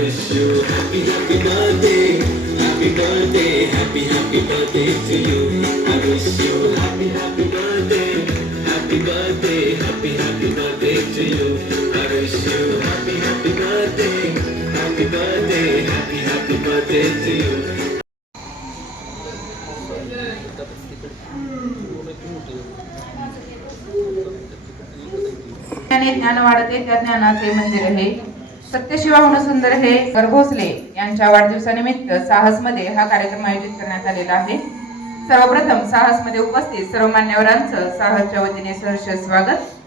wish you happy happy birthday happy birthday happy happy birthday to you I wish you happy happy birthday happy birthday happy happy birthday to you I wish you happy happy birthday happy birthday happy happy birthday to you ज्ञान वाढते त्या ज्ञानाचे मंदिर हे सत्यशिवा सुंदर हे sir Bhosale यांच्या वाढदिवसानिमित्त साहसमध्ये हा कार्यक्रम आयोजित करण्यात आलेला आहे. सर्वप्रथम साहसमध्ये उपस्थित सर्व मान्यवरांचं साहसच्या वतीने सहर्ष स्वागत.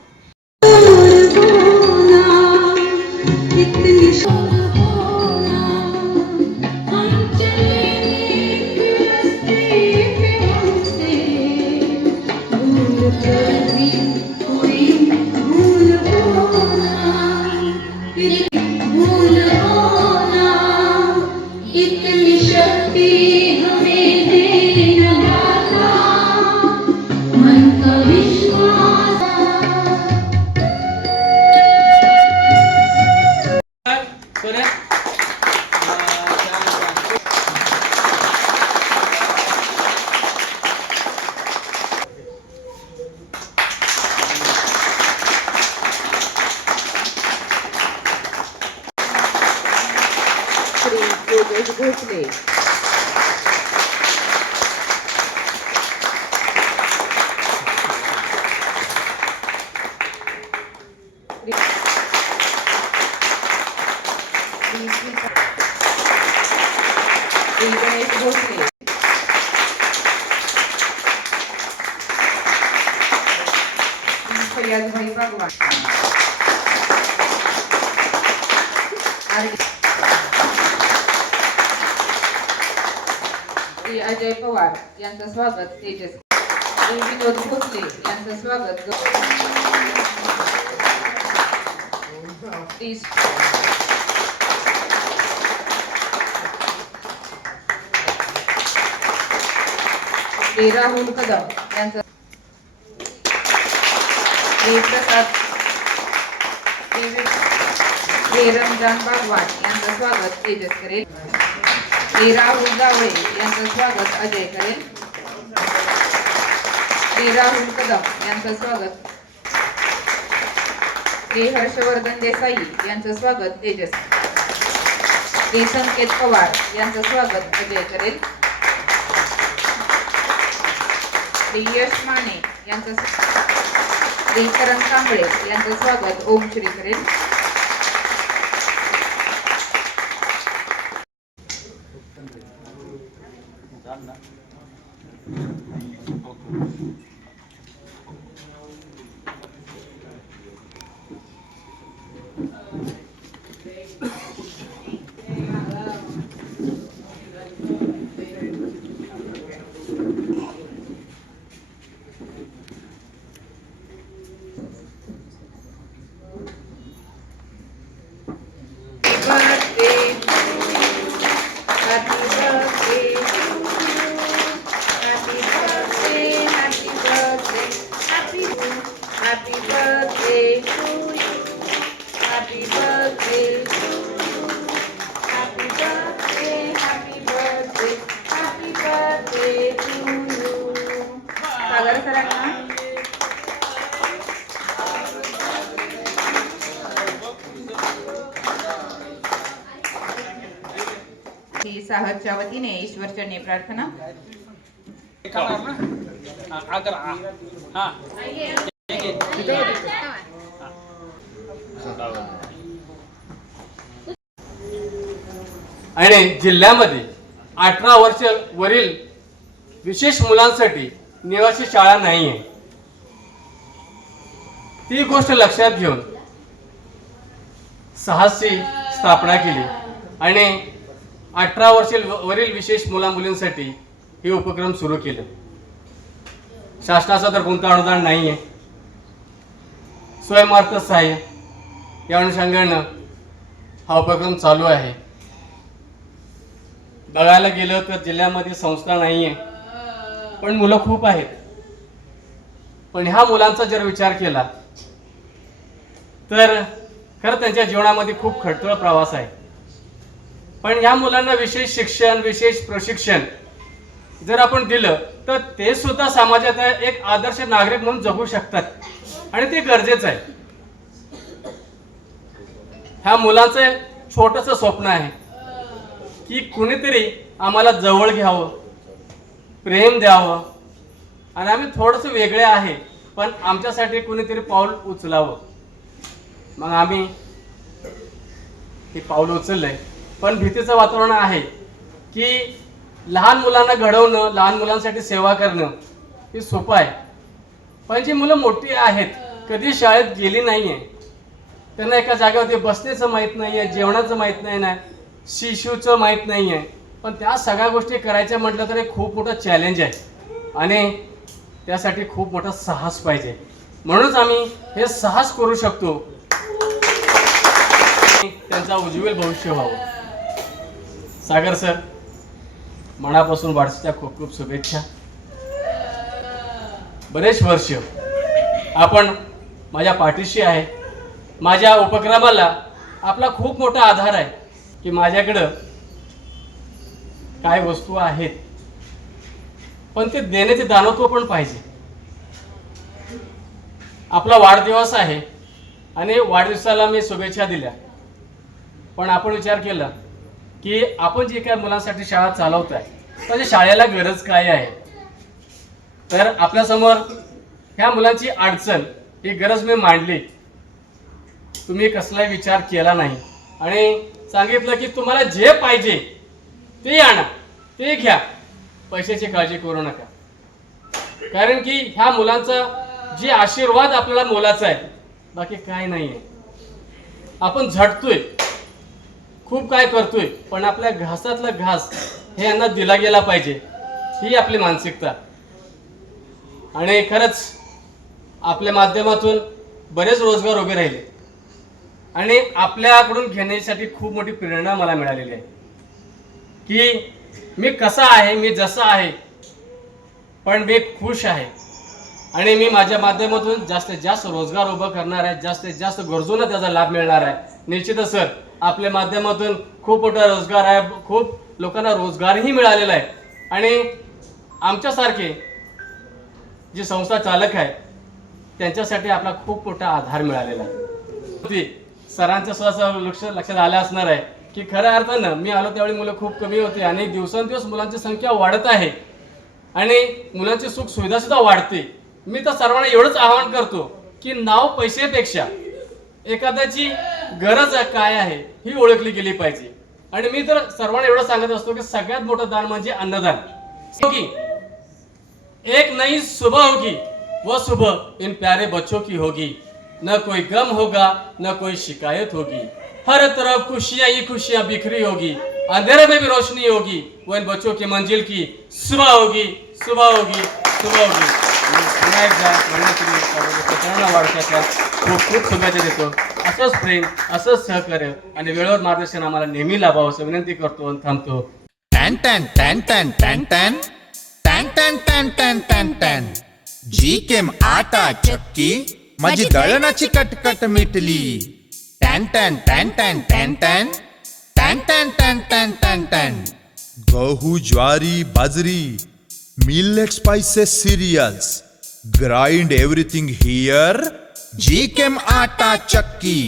श्री योगेश भोसले श्री- श्री- श्री गणेश भोसले फैयाजभाई भगवान आर- श्री अजय पवार यांचं तेजस विनोद भोसले यांचं स्वागत ग- राहुल कदम यांचं श्री रमजान बागवान यांचं स्वागत तेजस करेल राहुल गावळे यांचं स्वागत अजय करेल श्री राहुल कदम यांचं स्वागत. श्री हर्षवर्धन देसाई यांचं स्वागत तेजस श्री संकेत पवार यांचं स्वागत अजय करेल. श्री यश माने यांचं श्री करण कांबळे यांचं स्वागत ओम श्री करेल. birthday ही वतीने ईश्वरचरणी प्रार्थना. आणि जिल्ह्यामध्ये अठरा वर्ष वरील विशेष मुलांसाठी निवासी शाळा नाही आहे ती गोष्ट लक्षात घेऊन साहसी स्थापना केली. आणि अठरा वर्षे वरील विशेष मुला मुलींसाठी हे उपक्रम सुरू केले. शासनाचं तर कोणतं अनुदान नाही आहे स्वयंमार्थ सहाय्य या अनुषंगानं हा उपक्रम चालू आहे. बघायला गेलं तर जिल्ह्यामध्ये संस्था नाही आहे पण मुलं खूप आहेत. पण ह्या मुलांचा जर विचार केला तर खरं त्यांच्या जीवनामध्ये खूप खडतळ प्रवास आहे. पण ह्या मुलांना विशेष शिक्षण विशेष प्रशिक्षण जर आपण दिलं तर ते सुद्धा समाजात एक आदर्श नागरिक म्हणून जगू शकतात. आणि ते गरजेचं आहे. ह्या मुलाचं छोटस स्वप्न आहे की कुणीतरी आम्हाला जवळ घ्यावं प्रेम द्यावं. आणि आम्ही थोडंसं वेगळे आहे पण आमच्यासाठी कुणीतरी पाऊल उचलावं. मग आम्ही हे पाऊल उचललंय. पण भीतीचं वातावरण आहे की लहान मुलांना घडवणं लहान मुलांसाठी सेवा करणं हे सोपं आहे. पण जी मुलं मोठी आहेत कधी शाळेत गेली नाही आहे त्यांना एका जागेवरती बसण्याचं माहीत नाही आहे जेवणाचं माहीत नाही ना शिशूचं माहीत नाही आहे पण त्या सगळ्या गोष्टी करायच्या म्हटलं तर एक खूप मोठं चॅलेंज आहे. आणि त्यासाठी खूप मोठा साहस पाहिजे. म्हणूनच आम्ही हे साहस करू शकतो. त्यांचा उज्ज्वल भविष्य व्हावं. सागर सर मनापासून वाढसीच्या खूप खूप शुभेच्छा. बरेच वर्ष आपण माझ्या पाठीशी आहे. माझ्या उपक्रमाला आपला खूप मोठा आधार आहे की माझ्याकडं काय वस्तू आहेत. पण ते देण्याचे दानत्व पण पाहिजे. आपला वाढदिवस आहे आणि वाढदिवसाला मी शुभेच्छा दिल्या. पण आपण विचार केला की आपण जे काय मुलांसाठी शाळा चालवत आहे म्हणजे शाळेला गरज काय आहे? तर आपल्यासमोर ह्या मुलांची अडचण ही गरज मी मांडली. तुम्ही कसलाही विचार केला नाही. आणि सांगितलं की तुम्हाला जे पाहिजे ते आणा ते घ्या. पैशाची काळजी करू नका. कारण की ह्या मुलांचा जे आशीर्वाद आपल्याला मोलाचा आहे बाकी काय नाही आहे आपण झटतोय. खूप काय करतोय पण आपल्या घासातला घास हे यांना दिला गेला पाहिजे ही आपली मानसिकता. आणि खरंच आपल्या माध्यमातून बरेच रोजगार उभे राहिले. आणि आपल्याकडून घेण्यासाठी खूप मोठी प्रेरणा मला मिळालेली आहे. की मी कसा आहे मी जसा आहे पण मी खुश आहे. आणि मी माझ्या माध्यमातून जास्तीत जास्त रोजगार उभं करणार आहे जास्तीत जास्त गरजूंना त्याचा लाभ मिळणार आहे. निश्चितच सर. आपल्या माध्यमातून खूप मोठा रोजगार आहे. खूप लोकांना रोजगारही मिळालेला आहे. आणि आमच्यासारखे जे संस्था चालक आहे त्यांच्यासाठी आपला खूप मोठा आधार मिळालेला आहे. सरांचं सरांच्या सुद्धा लक्ष लक्षात आलं असणार आहे की खऱ्या अर्थानं मी आलो त्यावेळी मुलं खूप कमी होती आणि दिवसेंदिवस मुलांची संख्या वाढत आहे. आणि मुलांची सुख सुविधासुद्धा वाढते. मी तर सर्वांना एवढंच आवाहन करतो की नाव पैसेपेक्षा एखाद्याची गरज काय आहे ही ओळखली गेली पाहिजे. आणि मी तर सर्वांना एवढं सांगत असतो की सगळ्यात मोठं दान म्हणजे अन्नदान. हो की? एक नई सुबह होगी वो सुबह इन प्यारे बच्चों की होगी न कोई गम होगा न कोई शिकायत होगी. हर तरफ खुशियां ही खुशियां बिखरी होगी. अंधेरे में भी रोशनी होगी वो इन बच्चों की मंजिल की सुबह होगी सुबह होगी सुबह होगी मी वर्णश्री वाढत्याच्या खूप खूप शुभेच्छा देतो असंच प्रेम असंच सहकार्य आणि वेळेवर मार्गदर्शन आम्हाला नेहमी लाभावं असं विनंती करतो आणि थांबतो टॅन टॅन टॅन टॅन टॅन टॅन टॅन टॅन टॅन टॅन टॅन टॅन जी केम आटा चक्की माझी दळणाची कटकट मिटली टॅन टॅन टॅन टॅन टॅन टॅन टॅन टॅन टॅन टॅन टॅन टॅन गहू ज्वारी बाजरी millet spices cereals grind everything here G केम आटा चक्की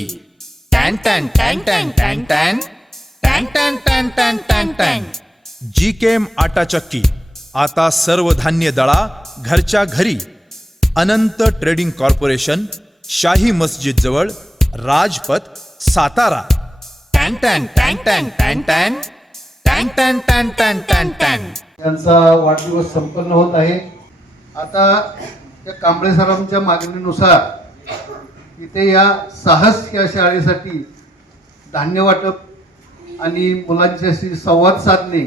टॅन टॅन टॅन टॅन टॅन टॅन टॅन टॅन टॅन टॅन टॅन टॅन जी केम आटा चक्की आता सर्व धान्य दळा घरच्या घरी अनंत ट्रेडिंग कॉर्पोरेशन शाही मस्जिद जवळ राजपथ सातारा टॅन टॅन टॅन टॅन टॅन टॅन टॅन टॅन टॅन टॅन टॅन टॅन त्यांचा वाढदिवस संपन्न होत आहे आता त्या कांबळे सरांच्या मागणीनुसार इथे या साहस या शाळेसाठी धान्य वाटप आणि मुलांच्याशी संवाद साधणे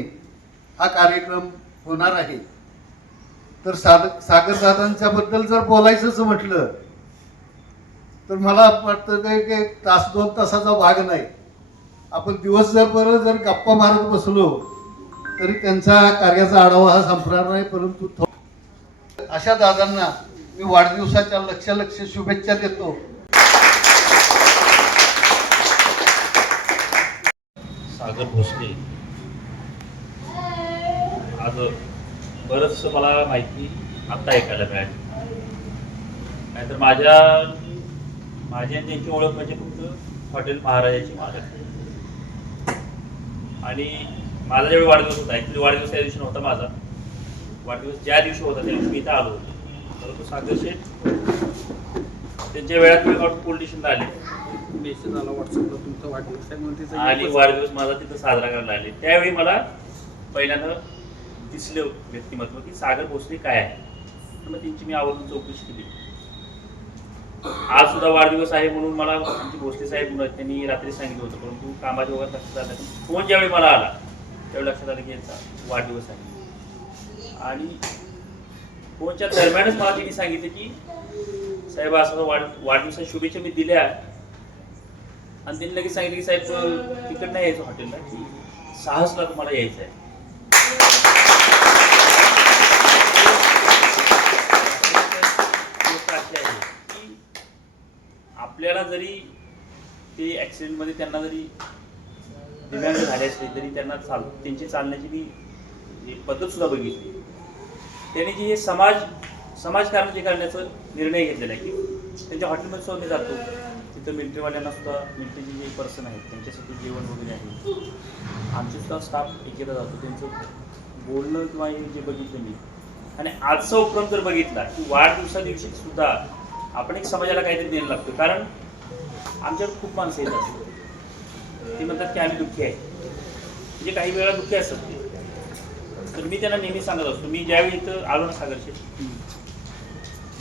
हा कार्यक्रम होणार आहे. तर साद सागरदादांच्या बद्दल जर बोलायचंच म्हटलं तर मला वाटतं काय की तास दोन तासाचा भाग नाही. आपण दिवस जर जर गप्पा मारत बसलो तरी त्यांचा कार्याचा आढावा हा संपणार नाही परंतु अशा दादांना मी वाढदिवसाच्या लक्ष लक्ष शुभेच्छा देतो. सागर भोसले. आज बरंच मला माहिती आत्ता ऐकायला मिळाली. नाहीतर माझ्या माझी आणि त्यांची ओळख म्हणजे फक्त हॉटेल महाराजाची मालक. आणि माझा ज्यावेळी वाढदिवस होता ॲक्च्युली वाढदिवस त्या दिवशी नव्हता माझा. वाढदिवस ज्या दिवशी होता त्या दिवशी मी इथं आलो होतो. परंतु सागर शेठ त्यांच्या वेळात मी पोलीस स्टेशनला आले मेसेज आला व्हॉट्सअपला तुमचा वाढदिवस आहे म्हणून तिचा आणि एकच- वाढदिवस माझा तिथं साजरा करायला आले त्यावेळी मला पहिल्यांदा दिसले व्यक्तिमत्व की सागर भोसले काय आहे? तर मग त्यांची मी आवर्जून चौकशी केली. आज सुद्धा वाढदिवस आहे म्हणून मला आमचे भोसले साहेब म्हणून त्यांनी रात्री सांगितलं होतं परंतु कामाच्या वगैरे लक्षात आलं नाही. फोन ज्यावेळी मला आला त्यावेळी लक्षात आलं की यांचा वाढदिवस आहे. आणि फोनच्या दरम्यानच मला तिने सांगितलं की साहेब असं वाढ वाढदिवसा शुभेच्छा मी दिल्या. आणि त्यांनी लगेच सांगितलं की साहेब तिकडं नाही यायचं हॉटेलला की साहसला तुम्हाला यायचं आहे. की आपल्याला जरी ते ॲक्सिडेंटमध्ये त्यांना जरी दिव्यांग झाले असले तरी त्यांना चाल त्यांची चालण्याची मी पद्धतसुद्धा बघितली. त्यांनी जी हे समाज समाजकारण जे करण्याचा निर्णय घेतलेला आहे की त्यांच्या हॉटेलमध्ये सुद्धा मी जातो. तिथं मिलिटरीवाल्यांना सुद्धा मिलिटरीचे जे पर्सन आहेत त्यांच्यासाठी जेवण वगैरे आहे. आमचे सुद्धा स्टाफ एकेदा जातो. त्यांचं बोलणं किंवा हे जे बघितलं मी. आणि आजचा उपक्रम जर बघितला की वाढदिवसा दिवशी सुद्धा आपण एक समाजाला काहीतरी देणं लागतो. कारण आमच्यावर खूप माणसं येत असतात. ते म्हणतात की आम्ही दुःखी आहे. म्हणजे काही वेळा दुःखी असतात ते. तर मी त्यांना नेहमी सांगत असतो मी ज्यावेळी इथं आलो ना सागरचे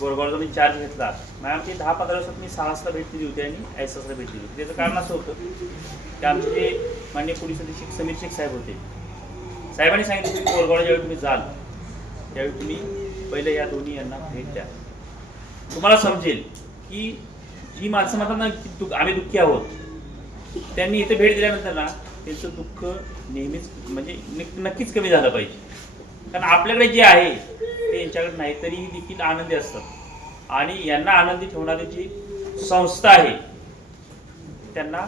गोरगावचा मी चार्ज घेतला. मॅम ते दहा पंधरा दिवसात मी सहासला भेट दिली होती आणि ऐससला भेट दिली होती. त्याचं कारण असं होतं की आमचे जे मान्य पोलीस अधीक्षक समीर शेख साहेब होते. साहेबांनी सांगितलं की गोरगावला ज्यावेळी तुम्ही जाल त्यावेळी तुम्ही पहिले या दोन्ही यांना भेट द्या. तुम्हाला समजेल की जी माणसं म्हणतात ना की दुःख आम्ही दुःखी आहोत त्यांनी इथे भेट दिल्यानंतर ना त्यांचं दुःख नेहमीच म्हणजे नक्कीच कमी झालं पाहिजे. कारण आपल्याकडे जे आहे ते यांच्याकडे नाही तरीही देखील आनंदी असतात. आणि यांना आनंदी ठेवणारी जी संस्था आहे त्यांना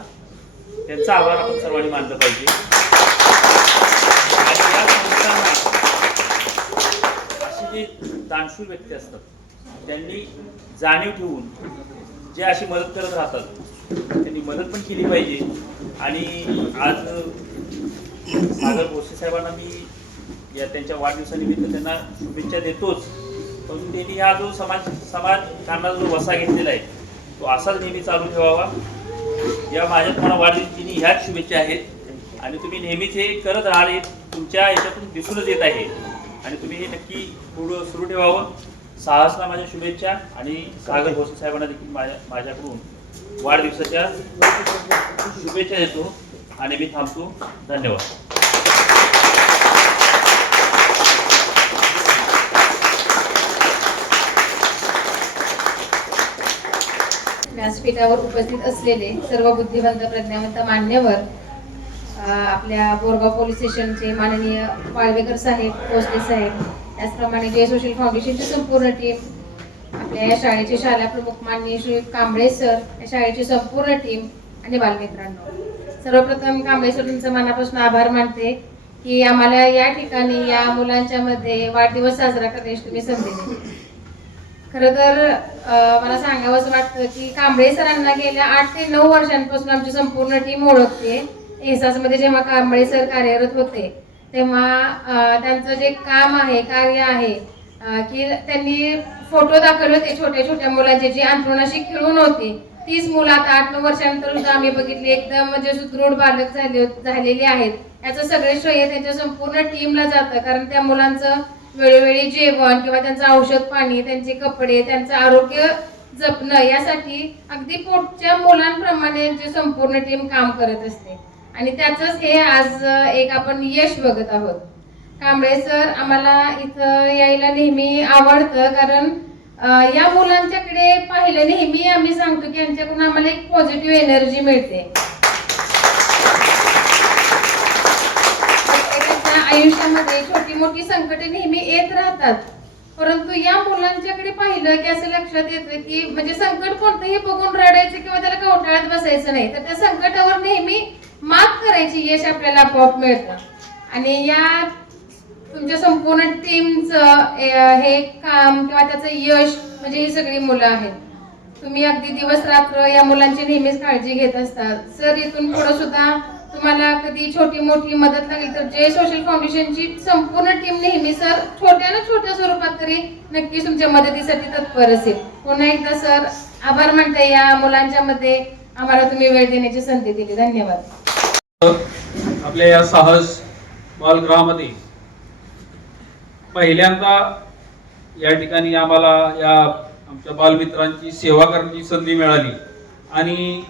त्यांचा आभार आपण सर्वांनी मानलं पाहिजे. आणि या संस्थांना असे जे दानशूर व्यक्ती असतात त्यांनी जाणीव ठेवून जे अशी मदत करत राहतात त्यांनी मदत पण केली पाहिजे. आणि आज सागर भोसे साहेबांना मी या त्यांच्या वाढदिवसानिमित्त त्यांना शुभेच्छा देतोच. परंतु त्यांनी हा जो समाज समाज कांदा जो वसा घेतलेला आहे तो असाच नेहमी चालू ठेवावा. या माझ्या तुम्हाला वाढदिवसाची ह्याच शुभेच्छा आहेत. आणि तुम्ही नेहमीच हे करत राहाल तुमच्या याच्यातून दिसूनच येत आहे. आणि तुम्ही हे नक्की पुढं सुरू ठेवावं. साहसला माझ्या शुभेच्छा आणि सागर भोसले साहेबांना देखील माझ्या माझ्याकडून वाढदिवसाच्या शुभेच्छा देतो. आणि मी थांबतो. धन्यवाद. व्यासपीठावर उपस्थित असलेले सर्व बुद्धिवंत प्रज्ञावंत मान्यवर आपल्या बोरगाव पोलीस स्टेशनचे माननीय वाळवेकर साहेब भोसले साहेब त्याचप्रमाणे जय सोशल फाउंडेशनची संपूर्ण टीम आपल्या या शाळेचे शाळा प्रमुख माननीय श्री कांबळे सर या शाळेची संपूर्ण टीम आणि बालमित्रांनो. सर्वप्रथम कांबळे सर तुमचं मनापासून आभार मानते की आम्हाला या ठिकाणी या मुलांच्या मध्ये वाढदिवस साजरा करण्याची तुम्ही संधी दिली. खरं तर मला सांगावंच वाटतं की कांबळे सरांना गेल्या आठ ते नऊ वर्षांपासून आमची संपूर्ण टीम ओळखते. एहसासमध्ये जेव्हा कांबळे सर कार्यरत होते तेव्हा त्यांचं जे काम आहे कार्य आहे की त्यांनी फोटो दाखवले होते छोट्या छोट्या मुलांचे. जी अंथरुणाशी खेळून होती तीच मुलं आता आठ नऊ वर्षानंतर सुद्धा आम्ही बघितली. एकदम म्हणजे सुदृढ बालक झाले झालेली आहेत. याचं सगळे श्रेय त्यांच्या संपूर्ण टीमला जातं. कारण त्या मुलांचं वेळोवेळी जेवण किंवा त्यांचं औषध पाणी त्यांचे कपडे त्यांचं आरोग्य जपणं यासाठी अगदी पोटच्या मुलांप्रमाणे जे संपूर्ण टीम काम करत असते. आणि त्याचंच हे आज एक आपण यश बघत आहोत. कांबळे सर आम्हाला इथं यायला नेहमी आवडतं कारण या मुलांच्याकडे पाहिलं नेहमी आम्ही सांगतो की यांच्याकडून आम्हाला एक पॉझिटिव्ह एनर्जी मिळते. आपल्या आयुष्यामध्ये छोटी मोठी संकटे नेहमी येत राहतात. परंतु या मुलांच्याकडे पाहिलं की असं लक्षात येतं की म्हणजे संकट कोणतंही बघून रडायचं किंवा त्याला कवटाळ्यात बसायचं नाही. तर त्या संकटावर नेहमी मात करायची यश आपल्याला आपोआप मिळतं. आणि या तुमच्या संपूर्ण टीमचं हे काम किंवा त्याचं यश म्हणजे ही सगळी मुलं आहेत. तुम्ही अगदी दिवस रात्र या मुलांची नेहमीच काळजी घेत असतात. सर इथून पुढे सुद्धा तुम्हाला कधी छोटी मोठी मदत लागली तर जे सोशल फाउंडेशनची संपूर्ण टीम नेहमी सर छोट्या ना छोट्या स्वरूपात तरी नक्कीच तुमच्या मदतीसाठी तत्पर असेल. पुन्हा एकदा सर आभार मानता या मुलांच्या मध्ये. आम्हाला तुम्ही वेळ देण्याची संधी दिली. धन्यवाद. आपल्या या साहस बालगृहामध्ये पहिल्यांदा या ठिकाणी आम्हाला या आमच्या बालमित्रांची सेवा करण्याची संधी मिळाली. आणि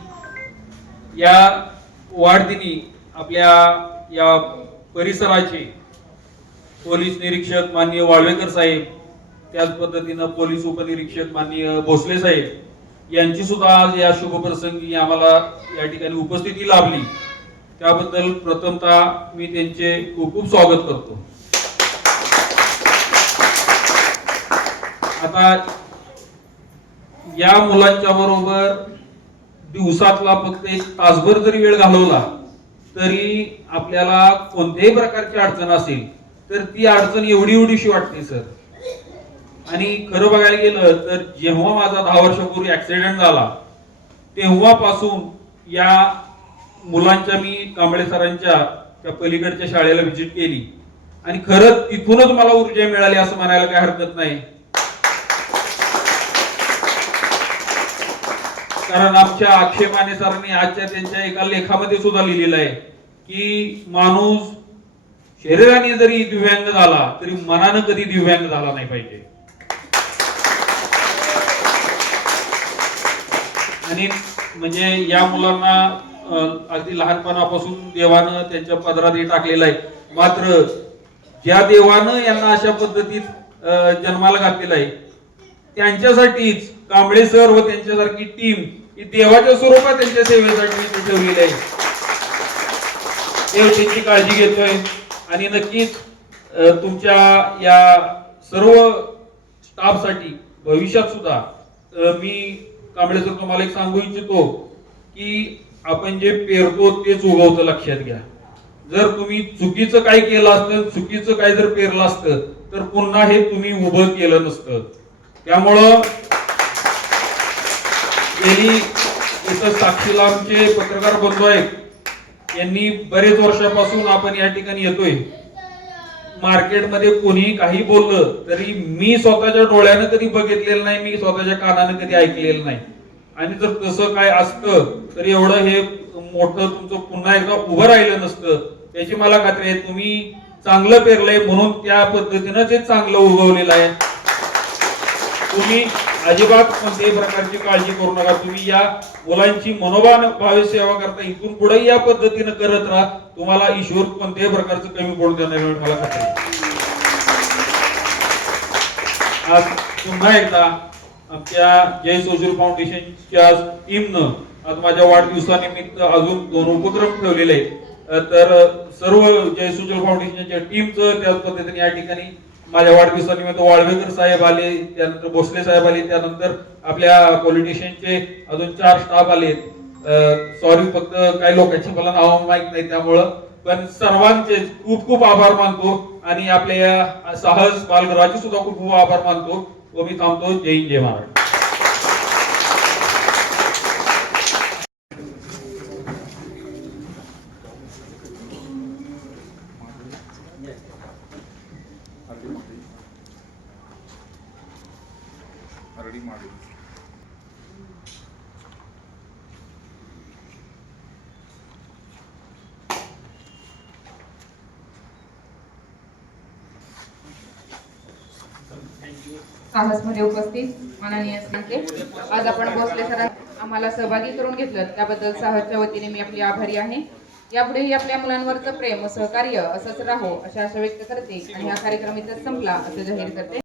या वाढदिनी आपल्या या परिसराचे पोलीस निरीक्षक माननीय वाळवेकर साहेब त्याच पद्धतीनं पोलीस उपनिरीक्षक माननीय भोसले साहेब यांची सुद्धा आज या शुभप्रसंगी आम्हाला या ठिकाणी उपस्थिती लाभली. त्याबद्दल प्रथमतः मी त्यांचे खूप खूप स्वागत करतो. आता या मुलांच्या बरोबर दिवसातला फक्त एक तासभर जरी वेळ घालवला तरी आपल्याला कोणत्याही प्रकारची अडचण असेल तर ती अडचण एवढी एवढीशी वाटते सर. आणि खरं बघायला गेलं तर जेव्हा माझा दहा वर्षापूर्वी ऍक्सिडेंट झाला तेव्हापासून या मुलांच्या मी कांबळे सरांच्या त्या पलीकडच्या शाळेला व्हिजिट केली. आणि खरंच तिथूनच मला ऊर्जा मिळाली असं म्हणायला काही हरकत नाही. कारण आमच्या आक्षेपाने सरांनी आजच्या त्यांच्या एका लेखामध्ये सुद्धा लिहिलेलं आहे की माणूस शरीराने जरी दिव्यांग झाला तरी मनानं कधी दिव्यांग झाला नाही पाहिजे. आणि म्हणजे या मुलांना अगदी लहानपणापासून देवानं त्यांच्या पदरात हे टाकलेलं आहे. मात्र ज्या देवानं यांना अशा पद्धतीत जन्माला घातलेला आहे त्यांच्यासाठीच कांबळे सर व त्यांच्यासारखी टीम ही देवाच्या स्वरूपात त्यांच्या सेवेसाठी इथे ठेवलेली आहे. देव त्यांची काळजी घेतोय. आणि नक्कीच तुमच्या या सर्व स्टाफसाठी भविष्यात सुद्धा मी कांबळे सर तुम्हाला एक सांगू इच्छितो की आपण जे पेरतो तेच उगवतं लक्षात घ्या. जर तुम्ही चुकीचं काय केलं असतं चुकीचं काय जर पेरलं असतं तर पुन्हा हे तुम्ही उभं केलं नसतं. त्यामुळं गेली इथं साक्षीला आमचे पत्रकार बंधू आहेत. यांनी बरेच वर्षापासून आपण या ठिकाणी येतोय. मार्केटमध्ये कोणीही काही बोललं तरी मी स्वतःच्या डोळ्यानं कधी बघितलेलं नाही मी स्वतःच्या कानानं कधी ऐकलेलं नाही. आणि जर तसं काय असतं तर एवढं हे मोठं तुमचं पुन्हा एकदा उभं राहिलं नसतं. याची मला खात्री आहे तुम्ही चांगलं पेरलंय म्हणून त्या पद्धतीनं ते चांगलं उगवलेलं आहे. तुम्ही अजिबात कोणत्याही प्रकारची काळजी करू नका. तुम्ही या मुलांची मनोभान भावे सेवा करता इथून पुढे या पद्धतीनं करत राहा. तुम्हाला ईश्वर कोणत्याही प्रकारचं कमी पडू देणार मला खात्री आज पुन्हा एकदा आमच्या जय सोशल फाउंडेशनच्या टीमनं आज माझ्या वाढदिवसानिमित्त अजून दोन उपक्रम ठेवलेले आहेत. तर सर्व जय सोशल फाउंडेशनच्या टीमचं त्याच पद्धतीने या ठिकाणी माझ्या वाढदिवसानिमित्त वाळवेकर साहेब आले त्यानंतर भोसले साहेब आले त्यानंतर आपल्या पॉलिटिशियनचे अजून चार स्टाफ आले. सॉरी फक्त काही लोकांची मला नाव माहीत नाही त्यामुळं. पण सर्वांचे खूप खूप आभार मानतो आणि आपल्या या साहस बालगृहाचे सुद्धा खूप खूप आभार मानतो. व मी थांबतो. जय जय महाराष्ट्र. साहसमध्ये उपस्थित माननीय सांगते. आज आपण भोसले सर आम्हाला सहभागी करून घेतलं. त्याबद्दल साहसच्या वतीने मी आपली आभारी आहे. यापुढेही आपल्या मुलांवरचं प्रेम सहकार्य असंच राहो अशा आशा व्यक्त करते आणि हा कार्यक्रम इथं संपला असं जाहीर करते.